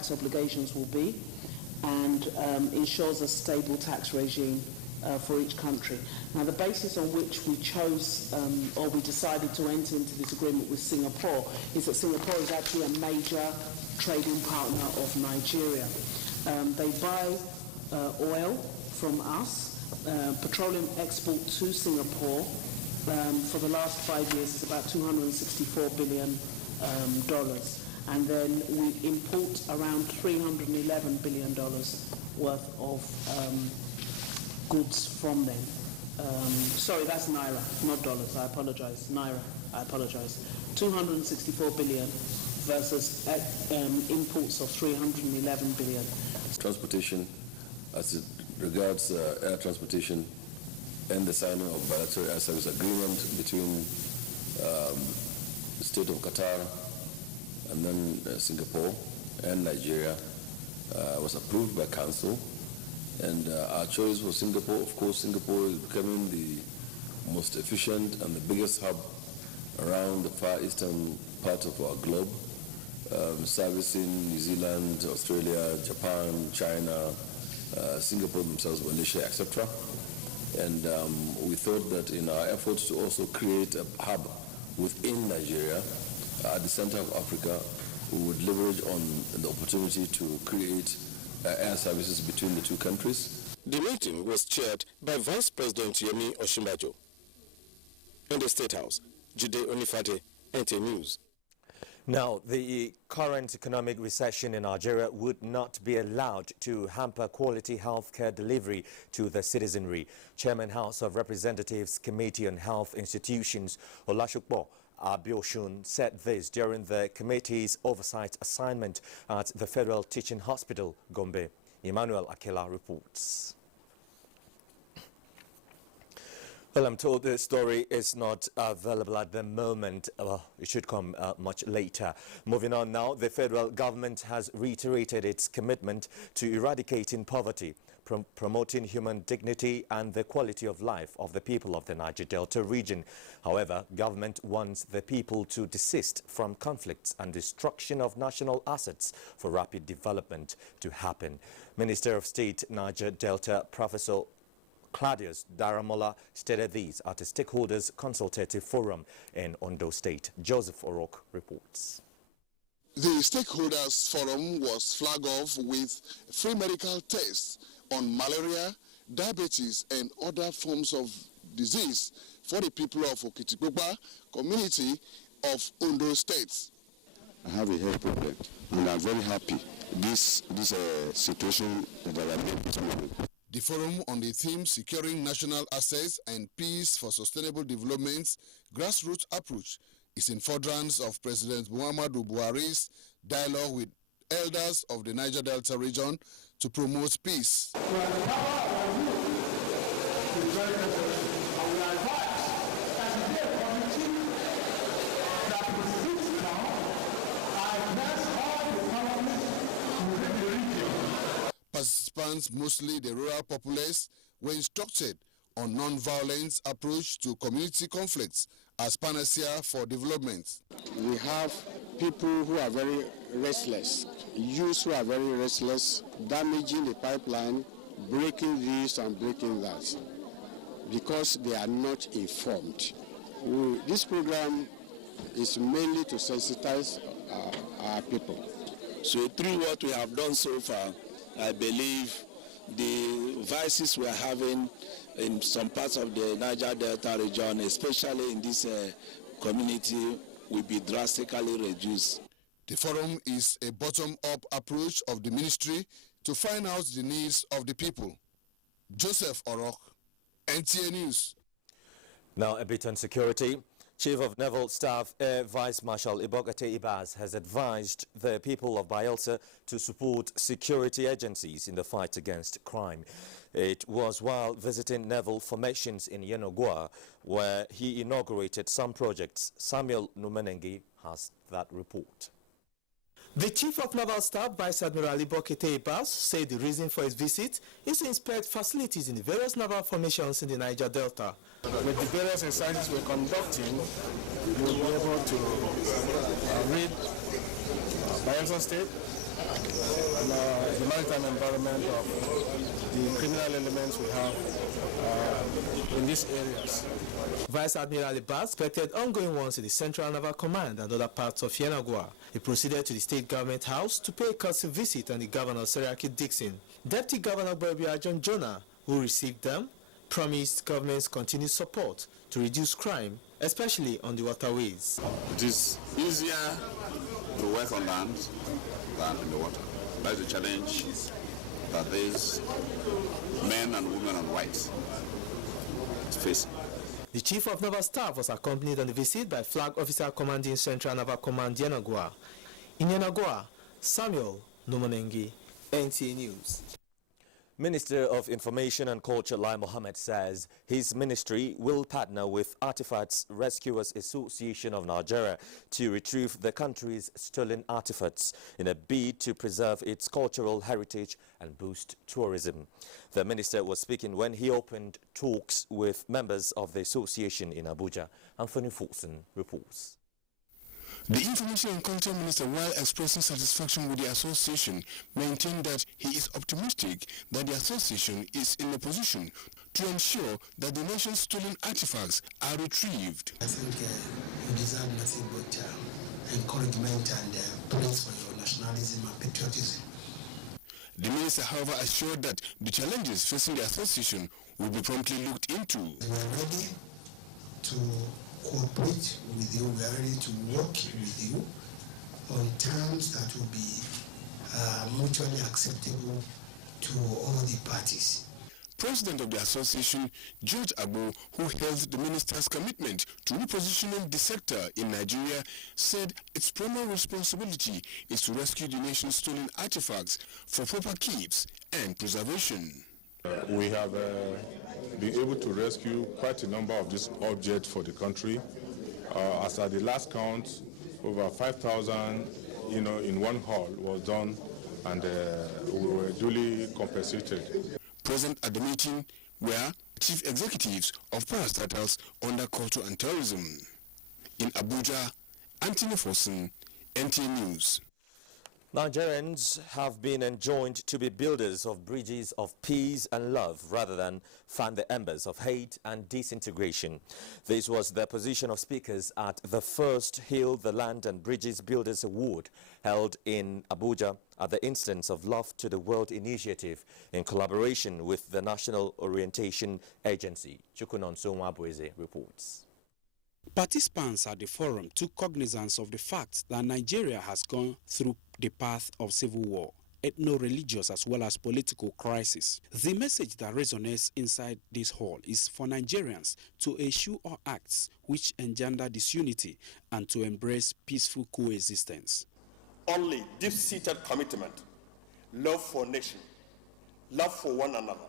tax obligations will be, and ensures a stable tax regime for each country. Now, the basis on which we chose or we decided to enter into this agreement with Singapore is that Singapore is actually a major trading partner of Nigeria. They buy oil from us. Petroleum export to Singapore for the last 5 years is about $264 billion. And then we import around $311 billion worth of goods from them. Sorry, that's Naira, not dollars. I apologize. Naira, I apologize. 264 billion versus imports of 311 billion. Transportation, as it regards air transportation and the signing of bilateral air service agreement between the state of Qatar and then Singapore and Nigeria was approved by Council. And our choice was Singapore. Of course, Singapore is becoming the most efficient and the biggest hub around the far eastern part of our globe, servicing New Zealand, Australia, Japan, China, Singapore themselves, Malaysia, etc. And we thought that in our efforts to also create a hub within Nigeria, at the center of Africa, we would leverage on the opportunity to create air services between the two countries. The meeting was chaired by Vice President Yemi Osinbajo. In the State House, Jide Onifade, NTA News. Now, the current economic recession in Nigeria would not be allowed to hamper quality healthcare delivery to the citizenry. Chairman House of Representatives Committee on Health Institutions, Olashokbo Abioshun, said this during the committee's oversight assignment at the Federal Teaching Hospital, Gombe. Emmanuel Akela reports. Well, I'm told the story is not available at the moment. It should come much later. Moving on now, the federal government has reiterated its commitment to eradicating poverty, promoting human dignity and the quality of life of the people of the Niger Delta region. However, government wants the people to desist from conflicts and destruction of national assets for rapid development to happen. Minister of State, Niger Delta, Professor Claudius Daramola stated these at a stakeholders consultative forum in Ondo State. Joseph Orok reports. The stakeholders forum was flagged off with free medical tests on malaria, diabetes and other forms of disease for the people of Okitigbogba community of Ondo State. I have a health problem and I'm very happy this situation that I have made this morning. The forum on the theme Securing National Assets and Peace for Sustainable Development Grassroots Approach is in furtherance of President Muhammadu Buhari's dialogue with elders of the Niger Delta region to promote peace. Participants, mostly the rural populace, were instructed on non-violent approach to community conflicts as panacea for development. We have people who are very restless, youths who are very restless, damaging the pipeline, breaking this and breaking that, because they are not informed. This program is mainly to sensitize our people. So through what we have done so far, I believe the vices we are having in some parts of the Niger Delta region, especially in this community, will be drastically reduced. The forum is a bottom-up approach of the ministry to find out the needs of the people. Joseph Orok, NTA News. Now a bit on security. Chief of Naval Staff Air Vice Marshal Ibokate Ibas has advised the people of Bayelsa to support security agencies in the fight against crime. It was while visiting naval formations in Enugu where he inaugurated some projects. Samuel Numenengi has that report. The Chief of Naval Staff, Vice Admiral Ibokete Ibas, said the reason for his visit is to inspect facilities in the various naval formations in the Niger Delta. With the various exercises we're conducting, we'll be able to read Bayelsa State, maritime environment of the criminal elements we have in these areas. Vice Admiral Abbas expected ongoing ones in the Central Naval Command and other parts of Enugu. He proceeded to the State Government House to pay a courtesy visit on the Governor Seriaki Dixon. Deputy Governor Bobby John Jonah, who received them, promised government's continued support to reduce crime, especially on the waterways. It is easier to work on land than in the water. That's the challenge that these men and women and whites face. The Chief of Naval Staff was accompanied on the visit by Flag Officer Commanding Central Naval Command Enugu. In Enugu, Samuel Numonengi, NTA News. Minister of Information and Culture Lai Mohammed says his ministry will partner with Artifacts Rescuers Association of Nigeria to retrieve the country's stolen artifacts in a bid to preserve its cultural heritage and boost tourism. The minister was speaking when he opened talks with members of the association in Abuja. Anthony Fulton reports. The Information and Culture Minister, while expressing satisfaction with the association, maintained that he is optimistic that the association is in a position to ensure that the nation's stolen artifacts are retrieved. I think you deserve nothing but encouragement and praise for your nationalism and patriotism. The minister, however, assured that the challenges facing the association will be promptly looked into. We are ready to cooperate with you. We are ready to work with you on terms that will be mutually acceptable to all the parties. President of the association, George Agbo, who held the minister's commitment to repositioning the sector in Nigeria, said its primary responsibility is to rescue the nation's stolen artifacts for proper keeps and preservation. We have been able to rescue quite a number of these objects for the country. As at the last count, over 5,000, in one haul was done, and we were duly compensated. Present at the meeting were chief executives of parastatals under culture and tourism. In Abuja, Anthony Fossen, NTA News. Nigerians have been enjoined to be builders of bridges of peace and love rather than fan the embers of hate and disintegration. This was the position of speakers at the first Heal the Land and Bridges Builders Award held in Abuja at the instance of Love to the World initiative in collaboration with the National Orientation Agency. Chukunonso Mwabweze reports. Participants at the forum took cognizance of the fact that Nigeria has gone through the path of civil war, ethno-religious as well as political crisis. The message that resonates inside this hall is for Nigerians to eschew all acts which engender disunity and to embrace peaceful coexistence. Only deep-seated commitment, love for nation, love for one another,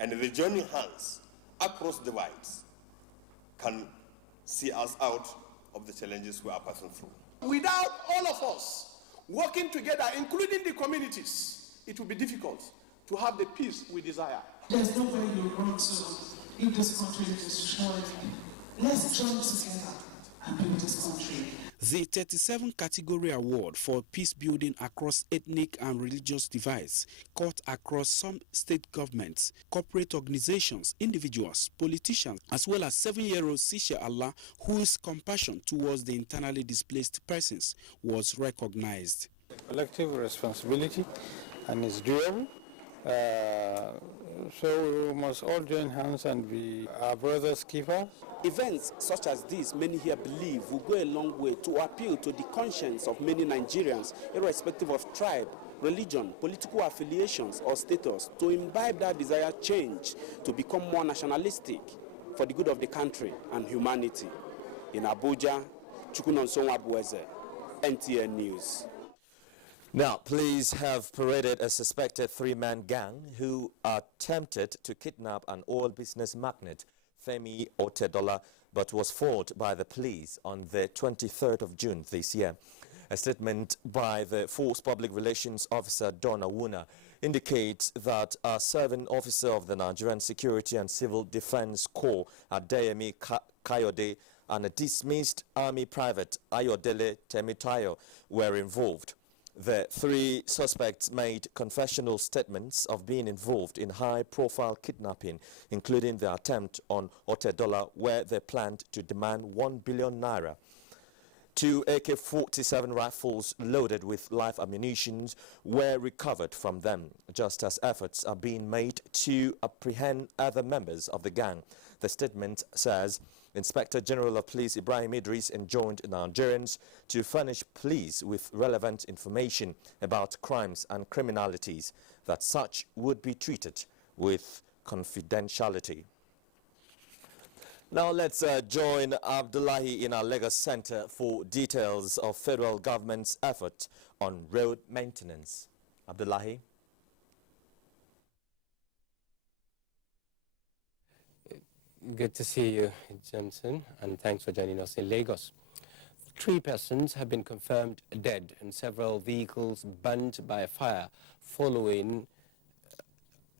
and the joining hands across divides can see us out of the challenges we are passing through. Without all of us working together, including the communities, it will be difficult to have the peace we desire. There's no way you want to if this country is destroyed. Let's join together and build this country. The 37 category award for peace building across ethnic and religious divides cut across some state governments, corporate organizations, individuals, politicians, as well as 7-year-old Sisha Allah, whose compassion towards the internally displaced persons was recognized. Collective responsibility, and it's doable. So we must all join hands and be our brothers' keepers. Events such as this, many here believe, will go a long way to appeal to the conscience of many Nigerians, irrespective of tribe, religion, political affiliations, or status, to imbibe that desired change to become more nationalistic for the good of the country and humanity. In Abuja, Chukunonso Mwabweze, NTA News. Now, police have paraded a suspected 3-man gang who attempted to kidnap an oil business magnate, Femi Otedola, but was foiled by the police on the 23rd of June this year. A statement by the Force Public Relations Officer Donna Wuna indicates that a serving officer of the Nigerian Security and Civil Defense Corps, Adeyemi Kayode, and a dismissed Army Private Ayodele Temitayo were involved. The 3 suspects made confessional statements of being involved in high-profile kidnapping, including the attempt on Otedola, where they planned to demand 1 billion naira. 2 AK-47 rifles loaded with live ammunition were recovered from them, just as efforts are being made to apprehend other members of the gang. The statement says Inspector General of Police Ibrahim Idris enjoined Nigerians to furnish police with relevant information about crimes and criminalities, that such would be treated with confidentiality. Now let's join Abdullahi in our Lagos Center for details of federal government's effort on road maintenance. Abdullahi. Good to see you, Johnson, and thanks for joining us in Lagos. 3 persons have been confirmed dead and several vehicles burnt by a fire following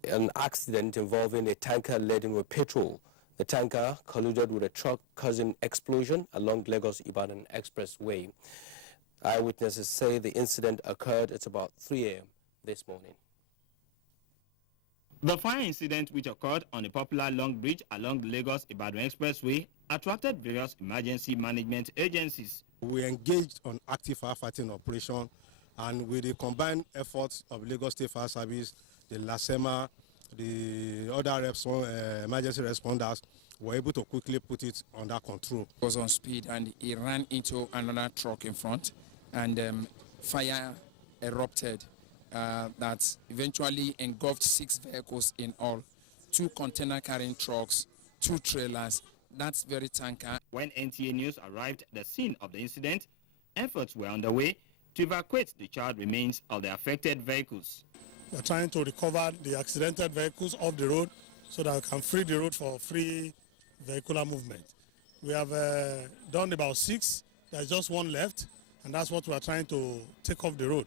an accident involving a tanker laden with petrol. The tanker collided with a truck, causing explosion along Lagos-Ibadan Expressway. Eyewitnesses say the incident occurred at about 3 a.m. this morning. The fire incident, which occurred on a popular long bridge along the Lagos-Ibadan Expressway, attracted various emergency management agencies. We engaged on active firefighting operation, and with the combined efforts of Lagos State Fire Service, the LASEMA, the other emergency responders, were able to quickly put it under control. It was on speed and he ran into another truck in front, and fire erupted that eventually engulfed 6 vehicles in all, 2 container carrying trucks, 2 trailers, that's very tanker. When NTA News arrived at the scene of the incident, efforts were underway to evacuate the charred remains of the affected vehicles. We're trying to recover the accidented vehicles off the road so that we can free the road for free vehicular movement. We have done about 6. There's just 1 left, and that's what we are trying to take off the road.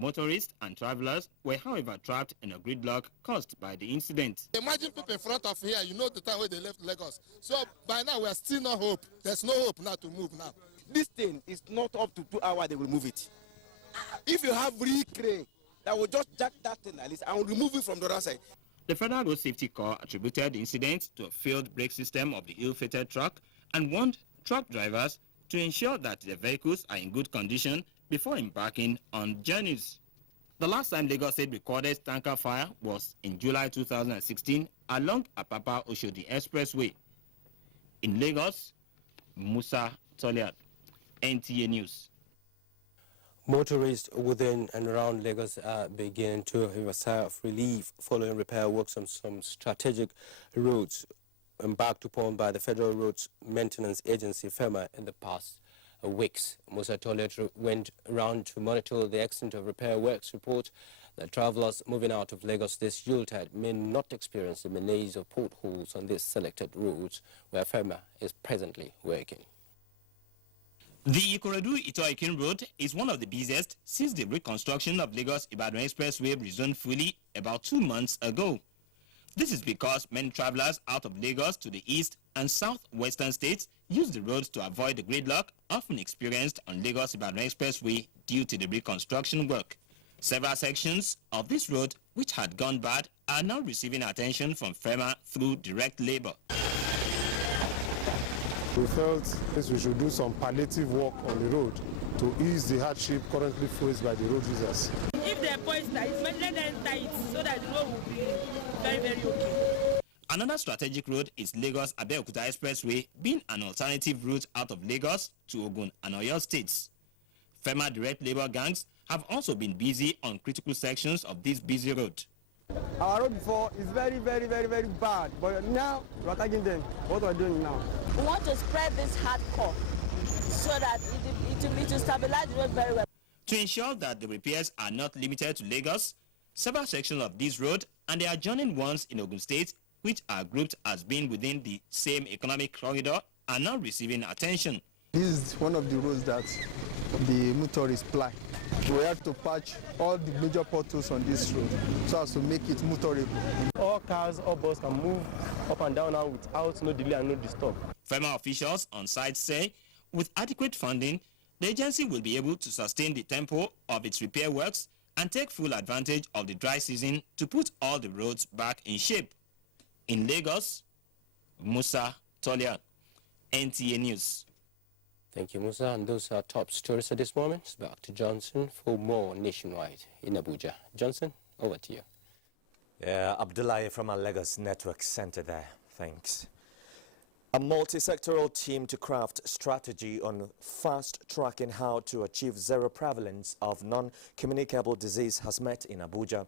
Motorists and travelers were, however, trapped in a gridlock caused by the incident. Imagine people in front of here, you know the time where they left Lagos. So by now we are still no hope. There's no hope now to move now. This thing is not up to 2 hours they will move it. If you have real crane that will just jack that thing at least and remove it from the other side. The Federal Road Safety Corps attributed the incident to a failed brake system of the ill-fated truck and warned truck drivers to ensure that their vehicles are in good condition before embarking on journeys. The last time Lagos State recorded tanker fire was in July 2016 along Apapa-Oshodi Expressway. In Lagos, Musa Toliat, NTA News. Motorists within and around Lagos are beginning to have a sigh of relief following repair works on some strategic roads embarked upon by the Federal Roads Maintenance Agency, FEMA, in the past weeks. Musa Tolet went around to monitor the extent of repair works, report that travelers moving out of Lagos this Yuletide may not experience the menace of potholes on these selected roads where FEMA is presently working. The Ikorodu-Ito-Ikin Road is one of the busiest since the reconstruction of Lagos-Ibadan Expressway resumed fully about 2 months ago. This is because many travelers out of Lagos to the east and southwestern states use the road to avoid the gridlock often experienced on Lagos-Ibadan Expressway due to the reconstruction work. Several sections of this road, which had gone bad, are now receiving attention from FEMA through direct labor. We felt we should do some palliative work on the road to ease the hardship currently faced by the road users. If the point that is let them tight so that the road will be very, very okay. Another strategic road is Lagos-Abeokuta Expressway, being an alternative route out of Lagos to Ogun and Oyo states. FEMA direct labor gangs have also been busy on critical sections of this busy road. Our road before is very, very, very, very bad, but now we're attacking them. What we're doing now? We want to spread this hardcore so that it will stabilize the road very well. To ensure that the repairs are not limited to Lagos, several sections of this road and the adjoining ones in Ogun State, which are grouped as being within the same economic corridor, are now receiving attention. This is one of the roads that the motorists ply. We have to patch all the major potholes on this road so as to make it motorable. All cars, all buses can move up and down now without no delay and no disturb. FEMA officials on site say with adequate funding, The agency will be able to sustain the tempo of its repair works and take full advantage of the dry season to put all the roads back in shape. In Lagos, Musa Tolian, NTA News. Thank you, Musa. And those are top stories at this moment. Back to Johnson for more Nationwide in Abuja. Johnson, over to you. Yeah, Abdullahi from our Lagos Network Center there. Thanks. A multi-sectoral team to craft strategy on fast-tracking how to achieve zero prevalence of non-communicable disease has met in Abuja.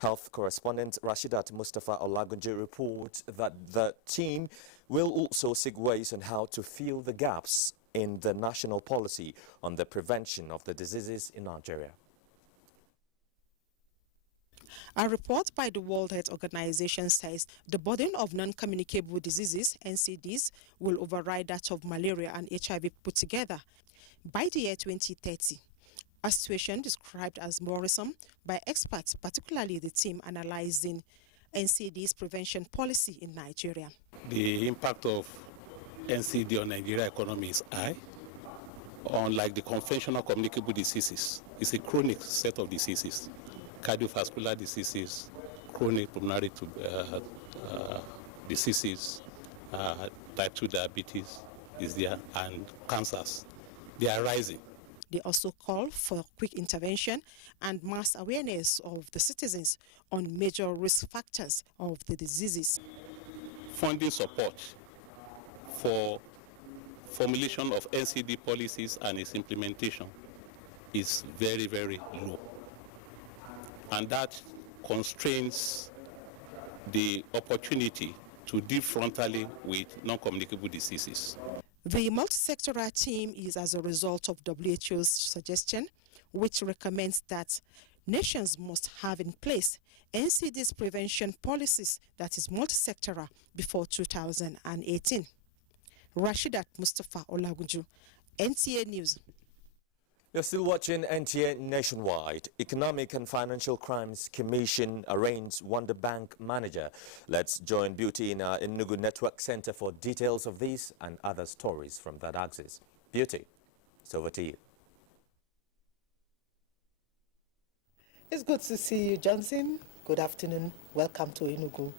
Health correspondent Rashidat Mustafa Olagunji reports that the team will also seek ways on how to fill the gaps in the national policy on the prevention of the diseases in Nigeria. A report by the World Health Organization says the burden of non-communicable diseases, NCDs, will override that of malaria and HIV put together by the year 2030. A situation described as worrisome by experts, particularly the team analyzing NCDs prevention policy in Nigeria. The impact of NCD on Nigeria economy is high. Unlike the conventional communicable diseases, it's a chronic set of diseases. Cardiovascular diseases, chronic pulmonary diseases, type 2 diabetes is there, and cancers. They are rising. They also call for quick intervention and mass awareness of the citizens on major risk factors of the diseases. Funding support for formulation of NCD policies and its implementation is very, very low. And that constrains the opportunity to deal frontally with non-communicable diseases. The multi-sectoral team is as a result of WHO's suggestion, which recommends that nations must have in place NCDs prevention policies that is multi-sectoral before 2018. Rashidat Mustafa Olagunju, NTA News. You're still watching NTA Nationwide. Economic and Financial Crimes Commission arraigns Wonder Bank manager. Let's join Beauty in our Enugu Network Center for details of these and other stories from that axis. Beauty, it's over to you. It's good to see you, Johnson. Good afternoon. Welcome to Enugu.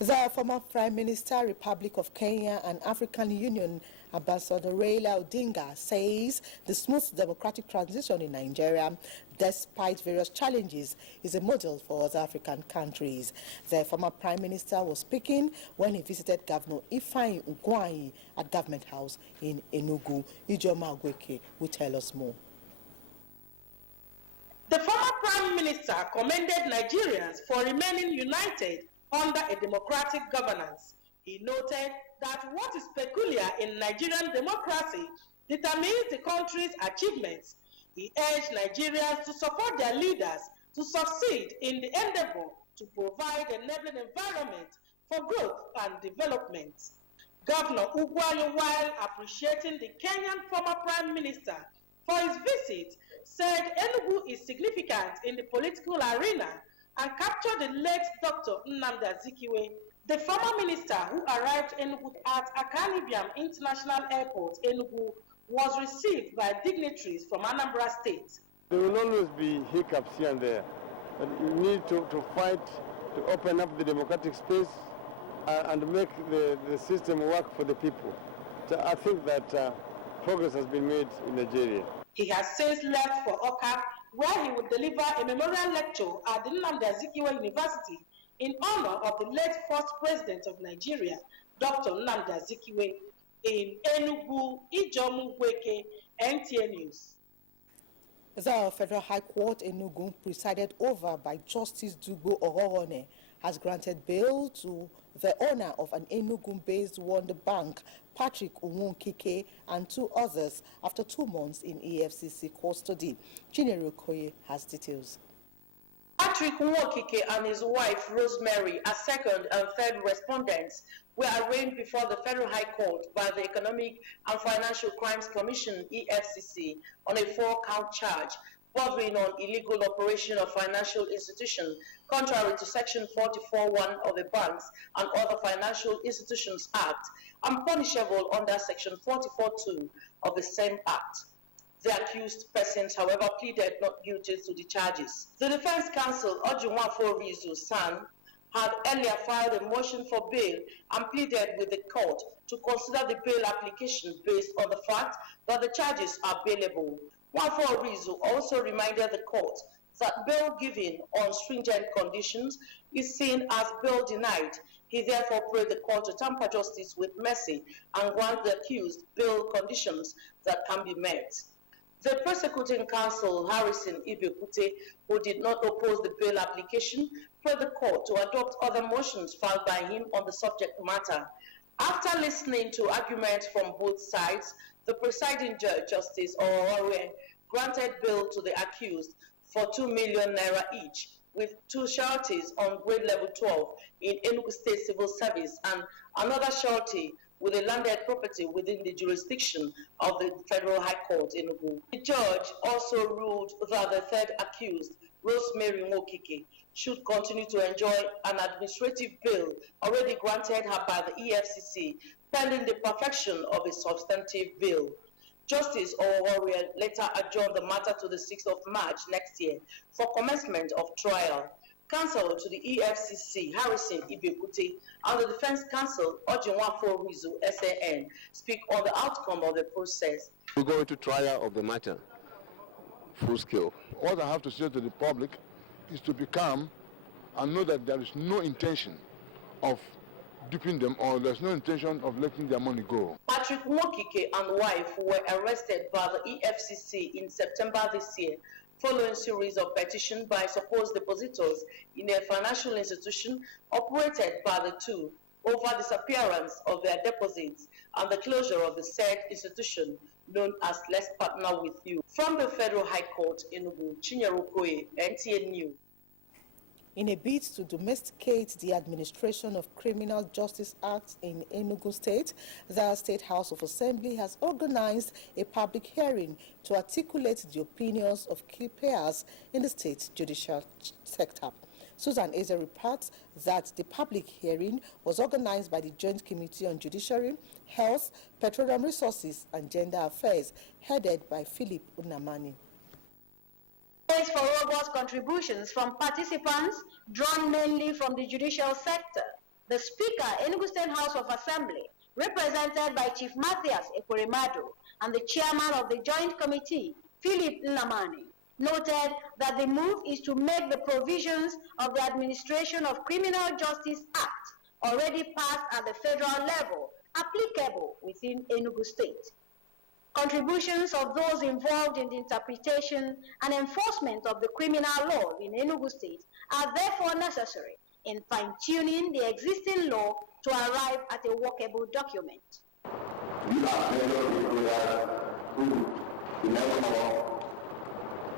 The former Prime Minister, Republic of Kenya and African Union Ambassador Raila Odinga says the smooth democratic transition in Nigeria, despite various challenges, is a model for other African countries. The former Prime Minister was speaking when he visited Governor Ifeanyi Ugwuanyi at Government House in Enugu. Ijoma Agweke will tell us more. The former Prime Minister commended Nigerians for remaining united under a democratic governance. He noted that what is peculiar in Nigerian democracy determines the country's achievements. He urged Nigerians to support their leaders to succeed in the endeavor to provide an enabling environment for growth and development. Governor Ugwuanyi, while appreciating the Kenyan former Prime Minister for his visit, said Enugu is significant in the political arena and captured the late Dr. Nnamdi Azikiwe. The former minister who arrived Enugu at Akanibiam International Airport, Enugu, was received by dignitaries from Anambra State. There will always be hiccups here and there, but you need to fight to open up the democratic space and make the system work for the people. So I think that progress has been made in Nigeria. He has since left for Okap, where he would deliver a memorial lecture at the Nnamdi Azikiwe University in honor of the late first president of Nigeria, Dr. Nnamdi Azikiwe. In Enugu, Ijomu Gweke, NTA News. The Federal High Court Enugu, presided over by Justice Dugbo Ororone, has granted bail to the owner of an Enugu-based Wonder Bank, Patrick Unwonkike, and two others after 2 months in EFCC custody. Chinero Koye has details. Patrick Nwokike and his wife, Rosemary, as second and third respondents, were arraigned before the Federal High Court by the Economic and Financial Crimes Commission, EFCC, on a 4-count charge bordering on illegal operation of financial institution, contrary to Section 44(1) of the Banks and Other Financial Institutions Act, and punishable under Section 44(2) of the same Act. The accused persons, however, pleaded not guilty to the charges. The defense counsel, Ojunwafo Rizu's son, had earlier filed a motion for bail and pleaded with the court to consider the bail application based on the fact that the charges are bailable. Nwafo Rizu also reminded the court that bail given on stringent conditions is seen as bail denied. He therefore prayed the court to temper justice with mercy and grant the accused bail conditions that can be met. The prosecuting counsel, Harrison Ibekute, who did not oppose the bail application, prayed the court to adopt other motions filed by him on the subject matter. After listening to arguments from both sides, the presiding judge, Justice Oworie, granted bail to the accused for 2 million naira each, with 2 sureties on grade level 12 in Enugu State Civil Service and another surety with a landed property within the jurisdiction of the Federal High Court in Enugu. The judge also ruled that the third accused, Rosemary Nwokike, should continue to enjoy an administrative bail already granted her by the EFCC, pending the perfection of a substantive bail. Justice Oworie later adjourned the matter to the 6th of March next year for commencement of trial. Counsel to the EFCC, Harrison Ibekute, and the defense counsel, Ojinwafo Rizu, SAN, speak on the outcome of the process. We go into trial of the matter, full scale. What I have to say to the public is to be calm and know that there is no intention of duping them, or there's no intention of letting their money go. Patrick Nwokike and wife were arrested by the EFCC in September this year, following a series of petitions by supposed depositors in a financial institution operated by the two over disappearance of their deposits and the closure of the said institution known as Let's Partner With You. From the Federal High Court in Enugu, Chinyere Okoye, NTA News. In a bid to domesticate the administration of Criminal Justice Act in Enugu State, the State House of Assembly has organized a public hearing to articulate the opinions of key players in the state judicial sector. Susan Eze reports that the public hearing was organized by the Joint Committee on Judiciary, Health, Petroleum Resources and Gender Affairs, headed by Philip Unamani. For robust contributions from participants drawn mainly from the judicial sector. The Speaker, Enugu State House of Assembly, represented by Chief Matthias Ekweremadu, and the Chairman of the Joint Committee, Philip Nnamani, noted that the move is to make the provisions of the Administration of Criminal Justice Act, already passed at the federal level, applicable within Enugu State. Contributions of those involved in the interpretation and enforcement of the criminal law in Enugu State are therefore necessary in fine-tuning the existing law to arrive at a workable document. We are very lawyers who never know,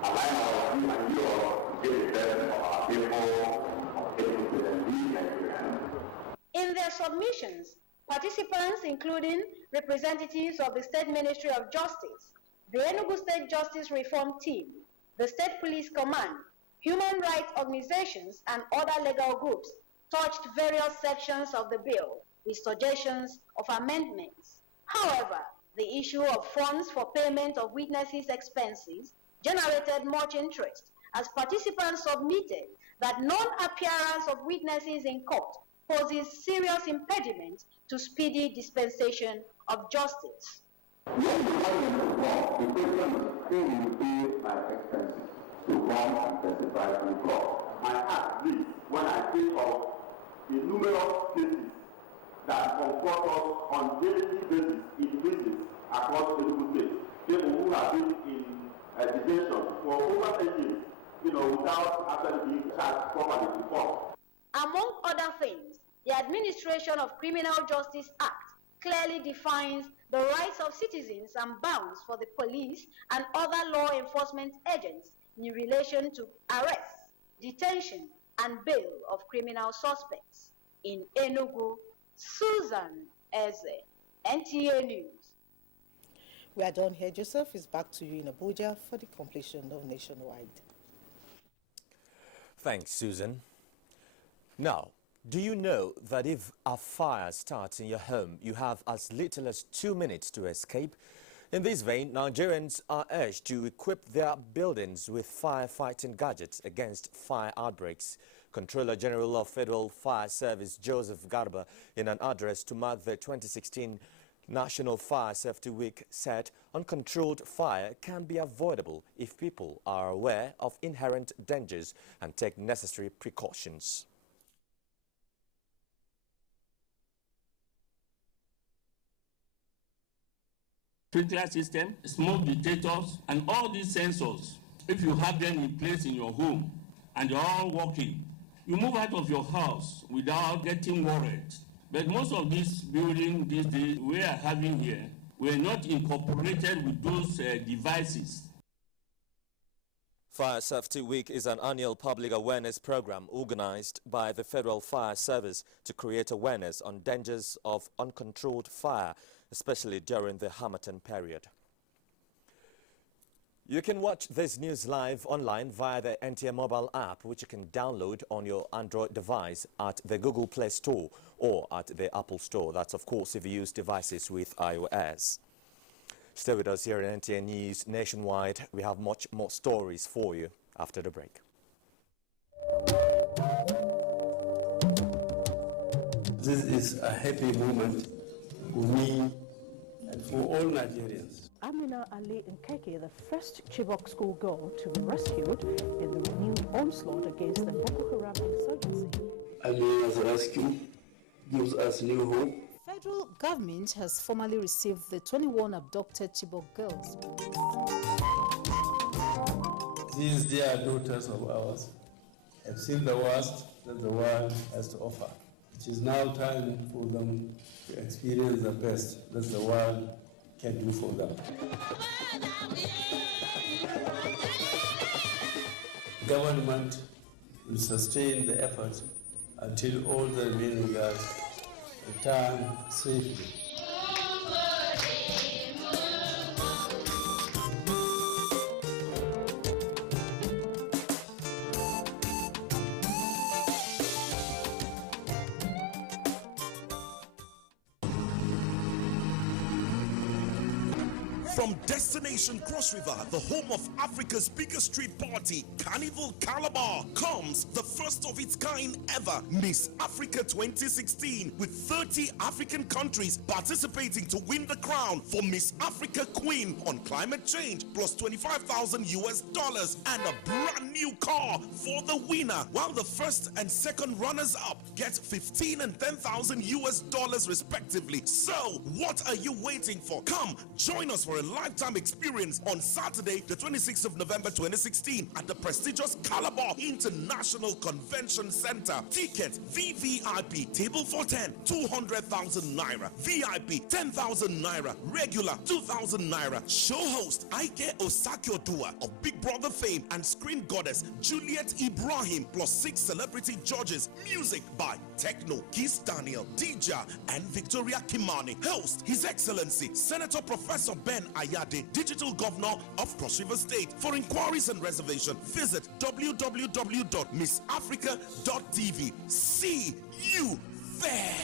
align our view and yours to get the best of our people, of Enugu and we Nigerians. In their submissions, participants, including representatives of the State Ministry of Justice, the Enugu State Justice Reform Team, the State Police Command, human rights organizations, and other legal groups, touched various sections of the bill with suggestions of amendments. However, the issue of funds for payment of witnesses' expenses generated much interest, as participants submitted that non-appearance of witnesses in court poses serious impediment to speedy dispensation of justice. When the government is wrong, the question is who will pay my expenses to come and testify in court. I ask this when I think of the numerous cases that confront us on daily basis in prisons across Enugu State. People who have been in detention for over 10 years, without actually being charged properly in court. Among other things, the Administration of Criminal Justice Act clearly defines the rights of citizens and bounds for the police and other law enforcement agents in relation to arrest, detention, and bail of criminal suspects. In Enugu, Susan Eze, NTA News. We are done here. Joseph is back to you in Abuja for the completion of Nationwide. Thanks, Susan. Now, do you know that if a fire starts in your home, you have as little as 2 minutes to escape? In this vein, Nigerians are urged to equip their buildings with firefighting gadgets against fire outbreaks. Controller General of Federal Fire Service Joseph Garba, in an address to mark the 2016 National Fire Safety Week, said uncontrolled fire can be avoidable if people are aware of inherent dangers and take necessary precautions. Sprinkler system, smoke detectors, and all these sensors, if you have them in place in your home and they're all working, you move out of your house without getting worried. But most of these buildings these days we are having here were not incorporated with those devices. Fire Safety Week is an annual public awareness program organized by the Federal Fire Service to create awareness on dangers of uncontrolled fire, especially during the Harmattan period. You can watch this news live online via the NTA mobile app, which you can download on your Android device at the Google Play Store or at the Apple Store. That's, of course, if you use devices with iOS. Stay with us here at NTA News Nationwide. We have much more stories for you after the break. This is a happy moment for me and for all Nigerians. Amina Ali Nkeke, the first Chibok schoolgirl to be rescued in the renewed onslaught against the Boko Haram insurgency. Amina's rescue gives us new hope. Federal government has formally received the 21 abducted Chibok girls. These dear daughters of ours have seen the worst that the world has to offer. It is now time for them to experience the best that the world can do for them. Government will sustain the effort until all the remaining girls return safely. From Destination Cross River, the home of Africa's biggest street party, Carnival Calabar, comes the first of its kind ever Miss Africa 2016, with 30 African countries participating to win the crown for Miss Africa Queen on climate change, plus $25,000 and a brand new car for the winner, while the first and second runners-up get $15,000 and $10,000 respectively. So, what are you waiting for? Come, join us for a lifetime experience on Saturday, the 26th of November 2016 at the prestigious Calabar International Convention Center. Ticket VVIP table for 10, 200,000 naira. VIP 10,000 naira. Regular 2,000 naira. Show host Ike Osakio-Dua of Big Brother fame and screen goddess Juliet Ibrahim, plus 6 celebrity judges. Music by Techno, Keith Daniel, Dija, and Victoria Kimani. Host His Excellency Senator Professor Ben Ayade, Digital Governor of Cross River State. For inquiries and reservation, visit www.missafrica.tv. See you there.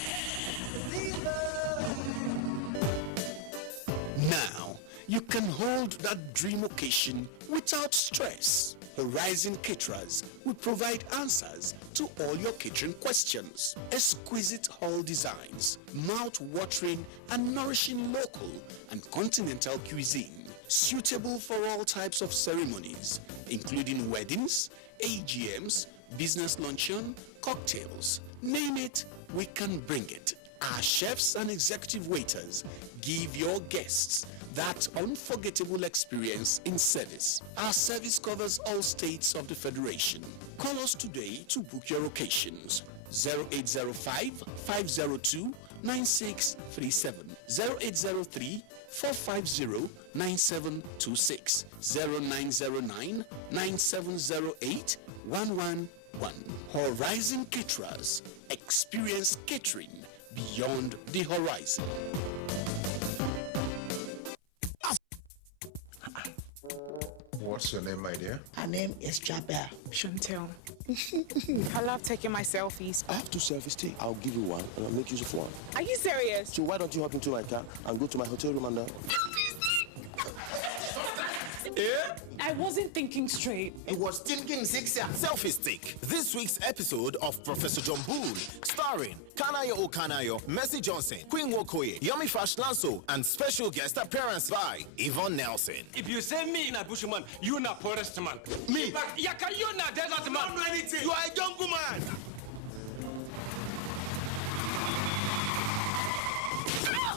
Now, you can hold that dream occasion without stress. Horizon Caterers will provide answers to all your catering questions. Exquisite hall designs, mouth-watering and nourishing local and continental cuisine, suitable for all types of ceremonies, including weddings, AGMs, business luncheon, cocktails. Name it, we can bring it. Our chefs and executive waiters give your guests that unforgettable experience in service. Our service covers all states of the Federation. Call us today to book your occasions. 0805-502-9637, 0803-450-9726, 0909-9708-111. Horizon Caterers. Experience catering beyond the horizon. What's your name, my dear? Her name is Jabel. Chantel. I love taking my selfies. I have 2 selfie sticks. I'll give you one and I'll make use of one. Are you serious? So why don't you hop into my car and go to my hotel room and I wasn't thinking straight. He was thinking six. Selfie stick. This week's episode of Professor John Bull, starring Kanayo Okanayo, Mercy Johnson, Queen Wokoye, Yomi Fashlanso, and special guest appearance by Yvonne Nelson. If you say me in a bushman, you na forest man. Me? But you na desert man. Don't know anything. You are a jungle man.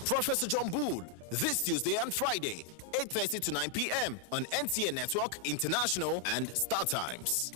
Professor John Bull, this Tuesday and Friday, 8:30 to 9 p.m. on NTA Network, International, and Star Times.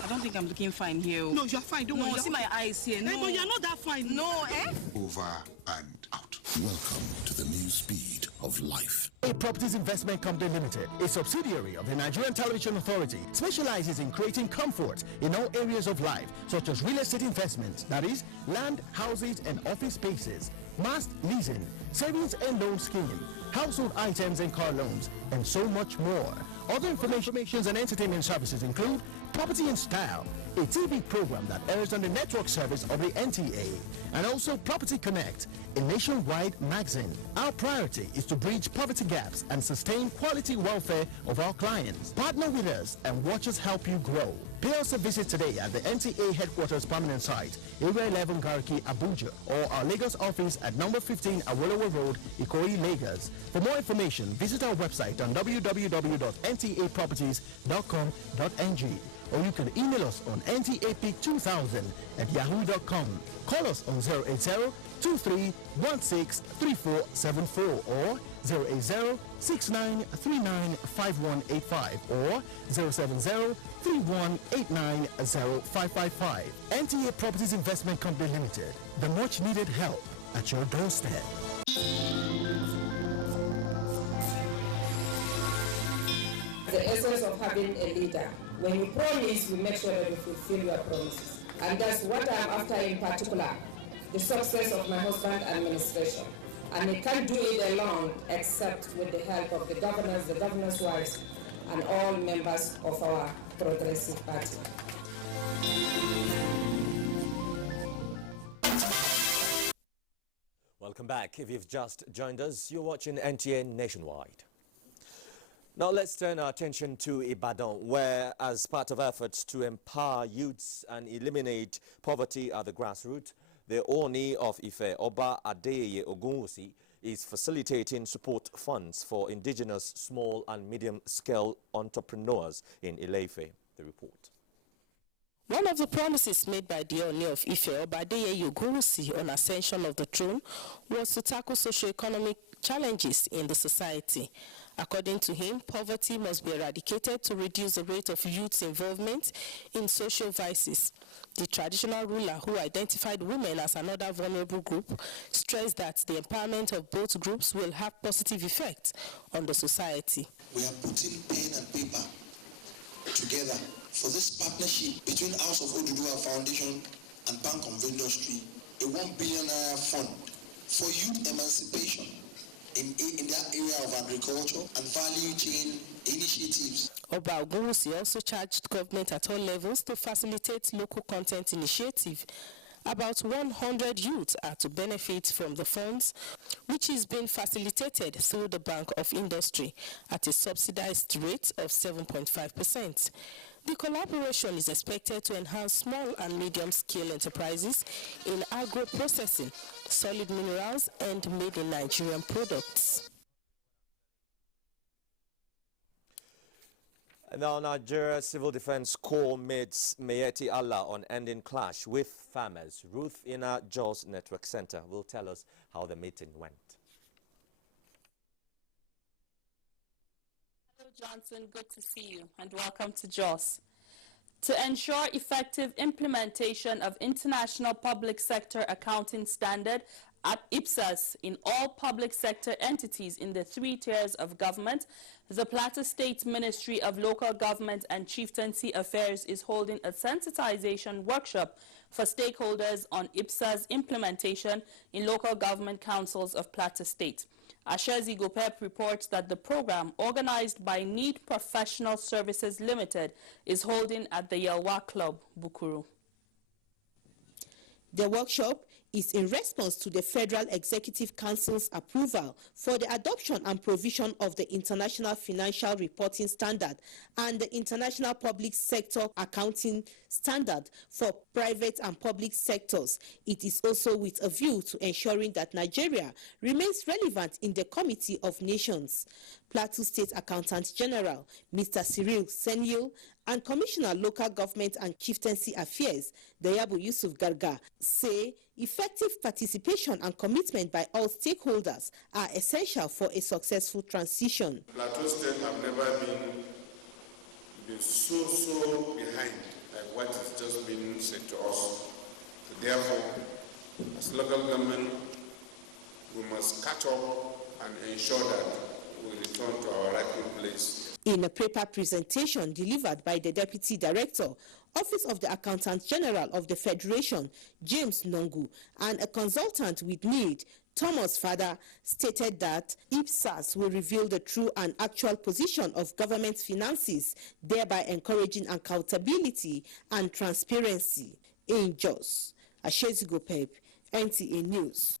I don't think I'm looking fine here. No, you're fine. Don't worry. No, see my eyes here. No, but you're not that fine. No, eh? Over and out. Welcome to the new speed of life. NTA Properties Investment Company Limited, a subsidiary of the Nigerian Television Authority, specializes in creating comfort in all areas of life, such as real estate investments, that is, land, houses, and office spaces, mast leasing, savings and loan scheme, household items and car loans, and so much more. Other information and entertainment services include Property in Style, a TV program that airs on the network service of the NTA, and also Property Connect, a nationwide magazine. Our priority is to bridge poverty gaps and sustain quality welfare of our clients. Partner with us and watch us help you grow. Pay us a visit today at the NTA headquarters permanent site, Area 11 Garki, Abuja, or our Lagos office at number 15 Awolowo Road, Ikoyi, Lagos. For more information, visit our website on www.ntaproperties.com.ng, or you can email us on ntapeak2000@yahoo.com. Call us on 080-2316-3474 or 080-6939-5185 or 070-3189-0555. NTA Properties Investment Company Limited. The much needed help at your doorstep. The essence of having a leader. When you promise, you make sure that you fulfill your promises. And that's what I'm after in particular, the success of my husband's administration. And he can't do it alone except with the help of the governor's wives, and all members of our progressive party. Welcome back. If you've just joined us, you're watching NTA Nationwide. Now let's turn our attention to Ibadan, where as part of efforts to empower youths and eliminate poverty at the grassroots, the Oni of Ife, Oba Adeyeye Ogunwusi, is facilitating support funds for indigenous small and medium-scale entrepreneurs in Ile-Ife. The report. One of the promises made by the Oni of Ife, Oba Adeyeye Ogunwusi, on ascension of the throne was to tackle socio-economic challenges in the society. According to him, poverty must be eradicated to reduce the rate of youth's involvement in social vices. The traditional ruler, who identified women as another vulnerable group, stressed that the empowerment of both groups will have positive effects on the society. We are putting pen and paper together for this partnership between House of Oduduwa Foundation and Bank of Industry, a $1 billion fund for youth emancipation in that area of agriculture and value chain initiatives. Oba Ogunwusi also charged government at all levels to facilitate local content initiative. About 100 youths are to benefit from the funds, which is being facilitated through the Bank of Industry at a subsidized rate of 7.5%. The collaboration is expected to enhance small and medium-scale enterprises in agro-processing, solid minerals, and made-in-Nigerian products. Now, Nigeria Civil Defense Corps meets Mayeti Allah on ending clash with farmers. Ruth Ina Jos Network Center will tell us how the meeting went. Johnson, good to see you and welcome to JOS. To ensure effective implementation of International Public Sector Accounting Standard at IPSAS in all public sector entities in the 3 tiers of government, the Plateau State Ministry of Local Government and Chieftaincy Affairs is holding a sensitization workshop for stakeholders on IPSAS implementation in local government councils of Plateau State. Ashezi Gopep reports that the program, organized by Need Professional Services Limited, is holding at the Yelwa Club, Bukuru. The workshop is in response to the Federal Executive Council's approval for the adoption and provision of the International Financial Reporting Standard and the International Public Sector Accounting Standard for private and public sectors. It is also with a view to ensuring that Nigeria remains relevant in the Committee of Nations. Plateau State Accountant General, Mr. Cyril Senyil, and Commissioner Local Government and Chieftaincy Affairs, Dayabu Yusuf Garga, say effective participation and commitment by all stakeholders are essential for a successful transition. Plateau State have never been so behind like what has just been said to us. So therefore, as local government, we must catch up and ensure that we return to our rightful place. In a paper presentation delivered by the Deputy Director, Office of the Accountant General of the Federation, James Nongu, and a consultant with need, Thomas Fada, stated that IPSAS will reveal the true and actual position of government finances, thereby encouraging accountability and transparency. In Jos, Ashezi Pep, NTA News.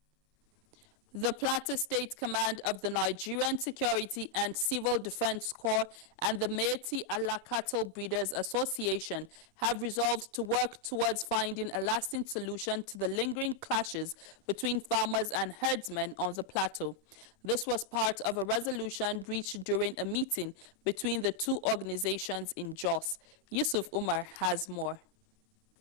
The Plateau State Command of the Nigerian Security and Civil Defense Corps and the Metis Allah Cattle Breeders Association have resolved to work towards finding a lasting solution to the lingering clashes between farmers and herdsmen on the plateau. This was part of a resolution reached during a meeting between the two organizations in Jos. Yusuf Umar has more.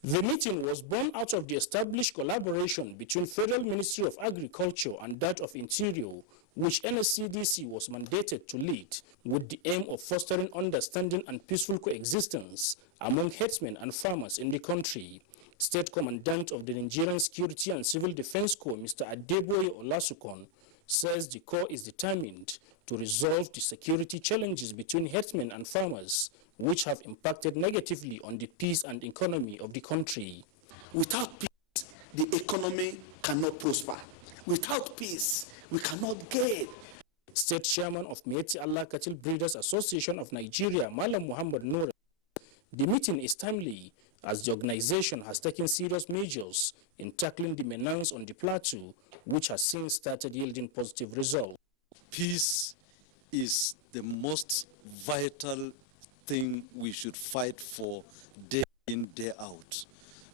The meeting was born out of the established collaboration between Federal Ministry of Agriculture and that of Interior, which NSCDC was mandated to lead, with the aim of fostering understanding and peaceful coexistence among herdsmen and farmers in the country. State Commandant of the Nigerian Security and Civil Defense Corps, Mr. Adeboye Olasukon, says the Corps is determined to resolve the security challenges between herdsmen and farmers, which have impacted negatively on the peace and economy of the country. Without peace, the economy cannot prosper. Without peace, we cannot gain. State Chairman of Metis Allah Cattle Breeders Association of Nigeria, Malam Muhammad Noor, the meeting is timely as the organization has taken serious measures in tackling the menace on the plateau, which has since started yielding positive results. Peace is the most vital thing we should fight for day in, day out.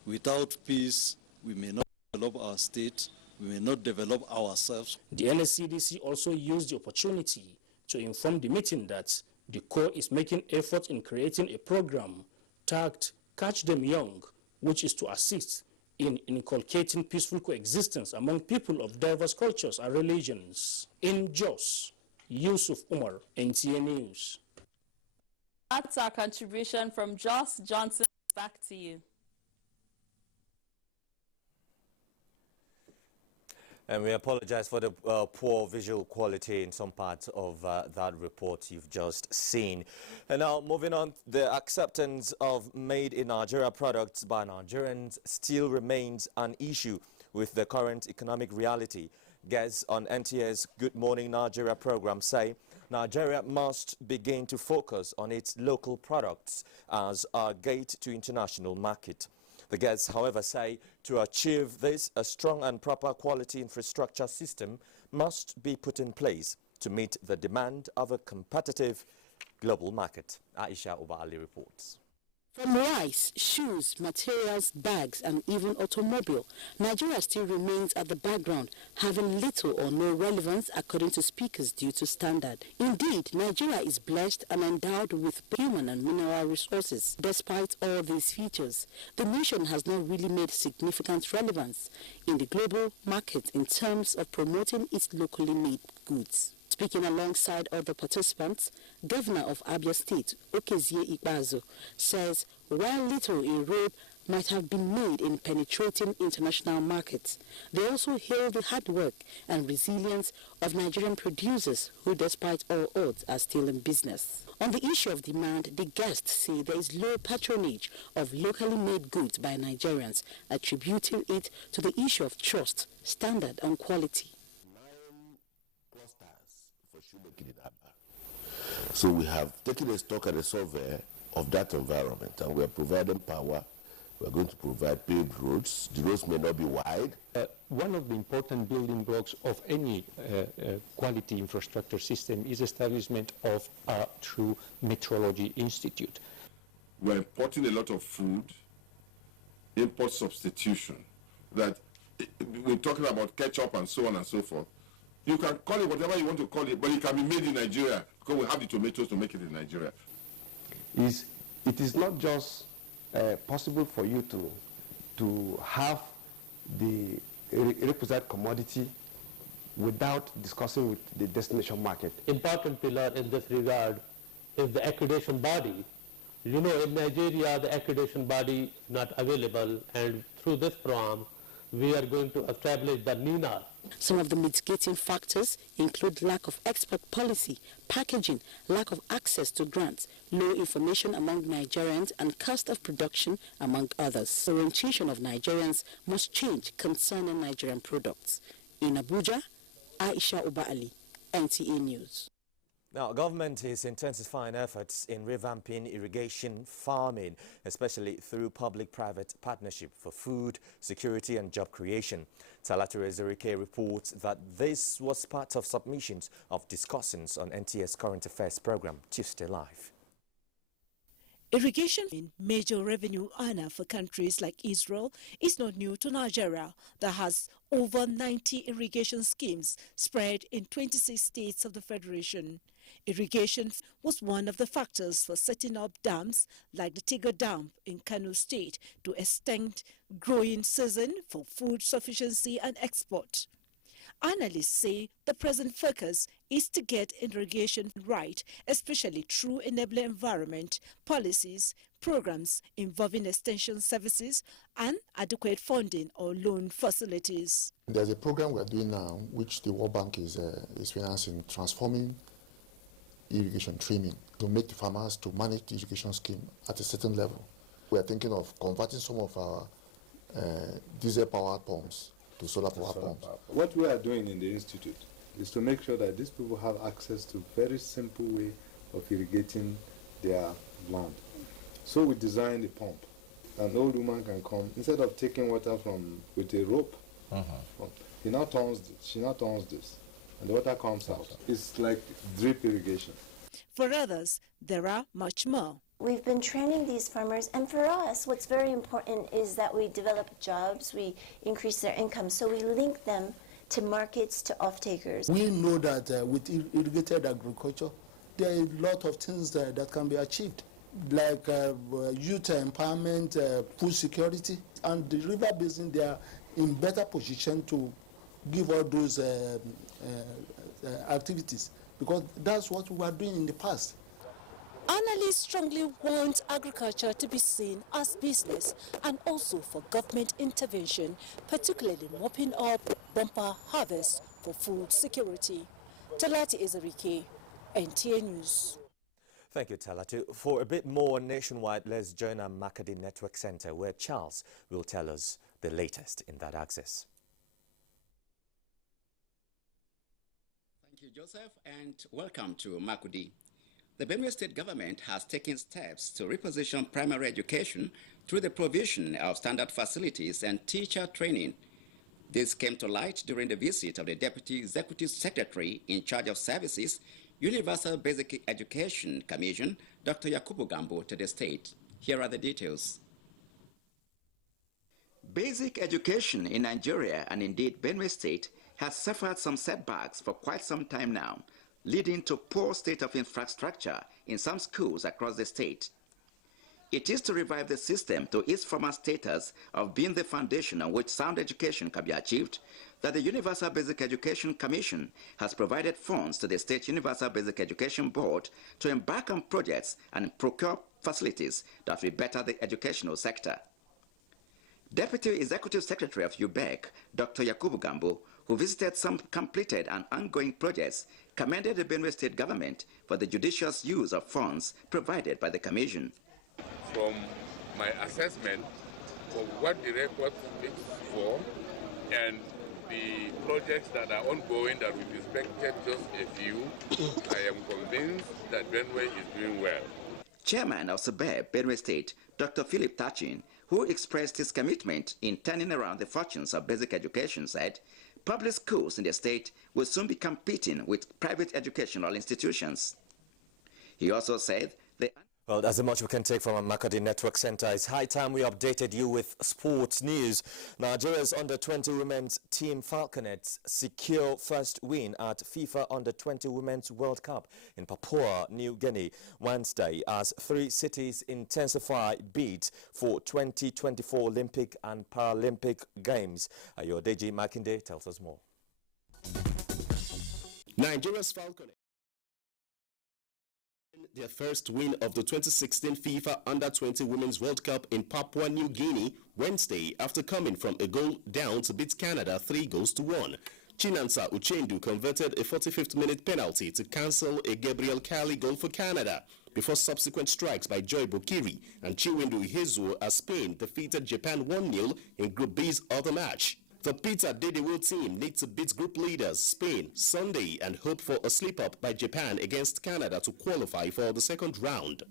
Without peace, we may not develop our state, we may not develop ourselves. The NSCDC also used the opportunity to inform the meeting that the Corps is making efforts in creating a program tagged Catch Them Young, which is to assist in inculcating peaceful coexistence among people of diverse cultures and religions. In Jos, Yusuf Umar, NTA News. That's our contribution from Joss Johnson. Back to you. And we apologize for the poor visual quality in some parts of that report you've just seen. And now moving on, the acceptance of made-in-Nigeria products by Nigerians still remains an issue with the current economic reality. Guests on NTA's Good Morning Nigeria program say Nigeria must begin to focus on its local products as a gate to international market. The guests, however, say to achieve this, a strong and proper quality infrastructure system must be put in place to meet the demand of a competitive global market. Aisha Obaali reports. From rice, shoes, materials, bags, and even automobile, Nigeria still remains at the background, having little or no relevance according to speakers due to standard. Indeed, Nigeria is blessed and endowed with human and mineral resources. Despite all these features, the nation has not really made significant relevance in the global market in terms of promoting its locally made goods. Speaking alongside other participants, Governor of Abia State, Okezie Ikpeazu, says while little inroad might have been made in penetrating international markets, they also hail the hard work and resilience of Nigerian producers who, despite all odds, are still in business. On the issue of demand, the guests say there is low patronage of locally made goods by Nigerians, attributing it to the issue of trust, standard, and quality. So we have taken a stock and a survey of that environment, and we are providing power, We're going to provide paved roads. The roads may not be wide. One of the important building blocks of any quality infrastructure system is establishment of a true metrology institute. We're importing a lot of food, import substitution, that we're talking about ketchup and so on and so forth. You can call it whatever you want to call it, but it can be made in Nigeria because we have the tomatoes to make it in Nigeria. It is not just possible for you to have the requisite commodity without discussing with the destination market. Important pillar in this regard is the accreditation body. You know, in Nigeria, the accreditation body is not available, and through this program, we are going to establish the NINA. Some of the mitigating factors include lack of export policy, packaging, lack of access to grants, low information among Nigerians, and cost of production, among others. The orientation of Nigerians must change concerning Nigerian products. In Abuja, Aisha Uba Ali, NTA News. Now, government is intensifying efforts in revamping irrigation farming, especially through public-private partnership for food, security and job creation. Talatu Ezerike reports that this was part of submissions of discussions on NTA's Current Affairs program, Tuesday Live. Irrigation, major revenue earner for countries like Israel, is not new to Nigeria that has over 90 irrigation schemes spread in 26 states of the Federation. Irrigation was one of the factors for setting up dams like the Tiger Dam in Kano State to extend growing season for food sufficiency and export. Analysts say the present focus is to get irrigation right, especially through enabling environment, policies, programs involving extension services, and adequate funding or loan facilities. There's a program we're doing now, which the World Bank is financing, transforming irrigation trimming to make the farmers to manage the irrigation scheme at a certain level. We are thinking of converting some of our diesel-powered pumps to solar-powered pumps. What we are doing in the institute is to make sure that these people have access to very simple way of irrigating their land. So we designed a pump. An old woman can come, instead of taking water with a rope, she now turns this, and the water comes out. It's like drip irrigation. For others, there are much more. We've been training these farmers, and for us, what's very important is that we develop jobs, we increase their income, so we link them to markets, to off-takers. We know that with irrigated agriculture, there are a lot of things that can be achieved, like youth empowerment, food security, and the river basin, they are in better position to give all those activities, because that's what we were doing in the past. Analysts strongly want agriculture to be seen as business and also for government intervention, particularly mopping up bumper harvest for food security. Talatu Ezerike, NTA News. Thank you, Talatu. For a bit more nationwide, let's join our Makadi Network Center, where Charles will tell us the latest in that axis. Thank you, Joseph, and welcome to Makudi. The Benue State government has taken steps to reposition primary education through the provision of standard facilities and teacher training. This came to light during the visit of the Deputy Executive Secretary in charge of Services, Universal Basic Education Commission, Dr. Yakubu Gambo, to the state. Here are the details. Basic education in Nigeria, and indeed Benue State, has suffered some setbacks for quite some time now, leading to poor state of infrastructure in some schools across the state. It is to revive the system to its former status of being the foundation on which sound education can be achieved that the Universal Basic Education Commission has provided funds to the State Universal Basic Education Board to embark on projects and procure facilities that will better the educational sector. Deputy Executive Secretary of UBEC, Dr. Yakubu Gambo, who visited some completed and ongoing projects, commended the Benue State government for the judicious use of funds provided by the Commission. From my assessment of what the record speaks for and the projects that are ongoing that we've inspected just a few, I am convinced that Benue is doing well. Chairman of SUBEB, Benue State, Dr. Philip Tachin, who expressed his commitment in turning around the fortunes of basic education, said public schools in the state will soon be competing with private educational institutions. He also said well, that's as much we can take from our Makadi Network Center. It's high time we updated you with sports news. Nigeria's under-20 women's team Falconets secure first win at FIFA Under-20 Women's World Cup in Papua New Guinea Wednesday as 3 cities intensify bids for 2024 Olympic and Paralympic Games. Ayodeji Makinde tells us more. Nigeria's Falconets their first win of the 2016 FIFA Under-20 Women's World Cup in Papua New Guinea Wednesday after coming from a goal down to beat Canada 3-1. Chinansa Uchendu converted a 45th minute penalty to cancel a Gabriel Kali goal for Canada before subsequent strikes by Joy Bokiri and Chiwendu Ihezuo as Spain defeated Japan 1-0 in Group B's other match. The Peter Dedewo team need to beat group leaders Spain Sunday and hope for a slip-up by Japan against Canada to qualify for the second round.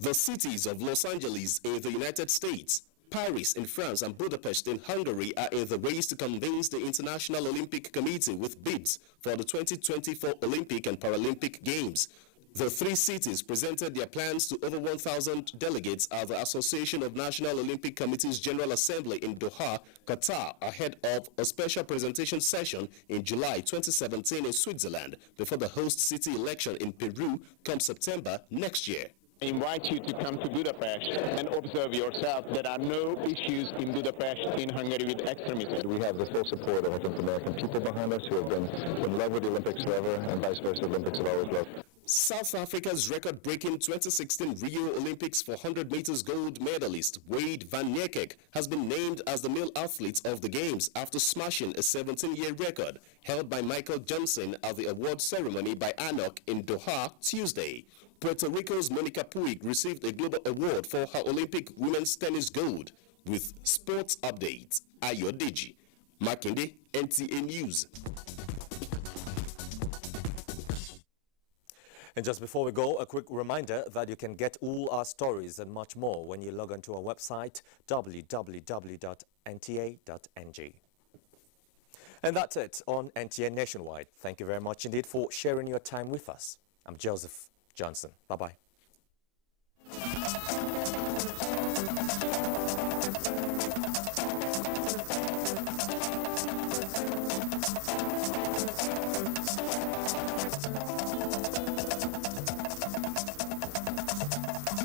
The cities of Los Angeles in the United States, Paris in France and Budapest in Hungary are in the race to convince the International Olympic Committee with bids for the 2024 Olympic and Paralympic Games. The 3 cities presented their plans to over 1,000 delegates at the Association of National Olympic Committees General Assembly in Doha, Qatar, ahead of a special presentation session in July 2017 in Switzerland before the host city election in Peru come September next year. I invite you to come to Budapest and observe yourself. There are no issues in Budapest, in Hungary, with extremism. We have the full support of the American people behind us who have been in love with the Olympics forever, and vice versa. Olympics have always loved. South Africa's record-breaking 2016 Rio Olympics 400 meters gold medalist Wade van Niekerk has been named as the male athlete of the Games after smashing a 17-year record held by Michael Johnson at the award ceremony by ANOC in Doha Tuesday. Puerto Rico's Monica Puig received a global award for her Olympic women's tennis gold. With sports updates, Ayodeji Makinde, NTA News. And just before we go, a quick reminder that you can get all our stories and much more when you log on to our website, www.nta.ng. And that's it on NTA Nationwide. Thank you very much indeed for sharing your time with us. I'm Joseph Johnson. Bye-bye.